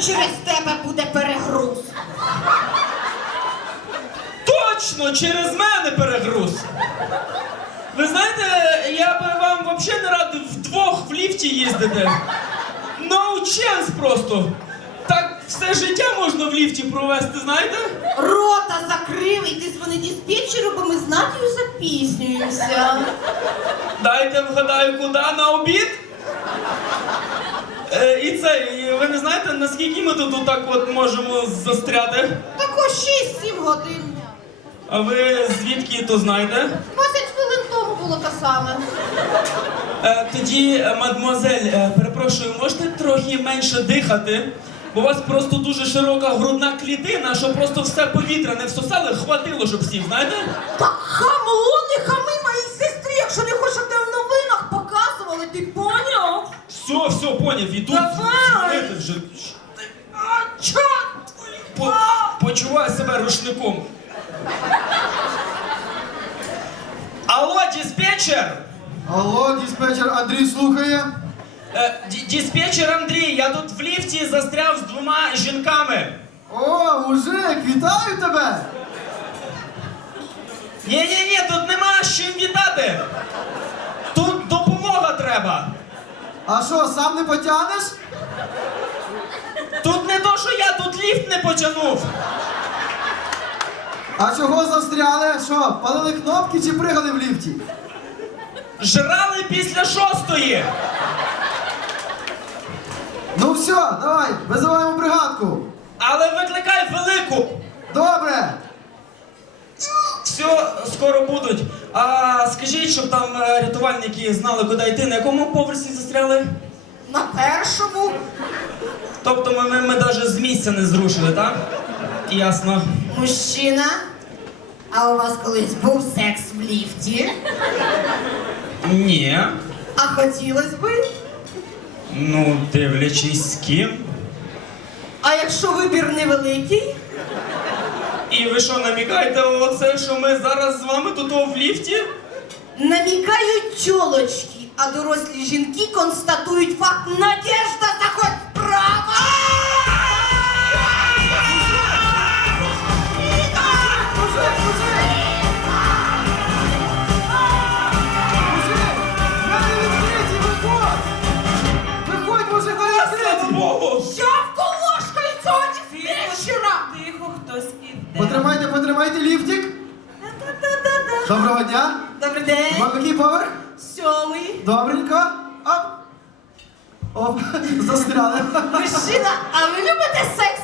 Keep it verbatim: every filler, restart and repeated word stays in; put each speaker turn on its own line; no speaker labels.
через тебе буде перегруз.
Точно, через мене перегруз. Ви знаєте, я би вам взагалі не радив вдвох в ліфті їздити. No chance просто. Так все життя можна в ліфті провести, знаєте?
Рота закрив, іди дзвони диспетчеру, бо ми з Надією запізнюємося.
Дайте вгадаю, куди? На обід? Е, і це, і ви не знаєте, наскільки ми тут отак от можемо застряти?
Так ось шість-сім годин.
А ви звідки то знаєте?
двадцять хвилин тому було те саме.
Е, тоді, е, мадмуазель, е, перепрошую, можете трохи менше дихати? Бо у вас просто дуже широка грудна клітина, що просто все повітря не всосали, хватило, щоб всіх, знаєте?
Так хамло, не хами моїй сестрі, якщо не хочеш, щоб тебе в новинах показували, ти поняв?
Все, все, поняв, іду.
Давай!
Знаєте, вже
А, чорт!
по, почуваю себе рушником. Алло, диспетчер!
Алло, диспетчер Андрій слухає.
Е, ді- диспетчер Андрій, я тут в ліфті застряв з двома жінками.
О, мужик, вітаю тебе!
Ні-ні-ні, тут нема з чим вітати. Тут допомога треба.
А що, сам не потягнеш?
Тут не то, що я, тут ліфт не потягнув.
А чого застряли? Що, палили кнопки чи пригали в ліфті?
Жрали після шостої.
Ну все, давай, визиваємо бригадку.
Але викликай велику.
Добре.
Все, скоро будуть. А скажіть, щоб там е, рятувальники знали, куди йти, на якому поверсі застряли?
На першому.
Тобто ми, ми, ми навіть з місця не зрушили, так? Ясно.
Мужчина, а у вас колись був секс в ліфті?
Ні.
А хотілось би?
Ну, дивлячись з ким.
А якщо вибір невеликий?
І ви що, намікаєте оце, що ми зараз з вами тут в ліфті?
Намікають тьолочки, а дорослі жінки констатують факт: Надежда, заходь справа!
Мужик, мужик! Мужик, двері відкриті, виходь! Виходь, мужик, двері
Слава
відкриті!
Богу!
Щавку ложкою цього диспетчера!
Тихо, хтось іде.
Потримайте, потримайте ліфтик.
Да-да-да-да-да.
Доброго дня.
Добрий день.
Вам який поверх?
Сьомий.
Добренько. Оп. Оп, застряли.
Мужчина, а ви любите секс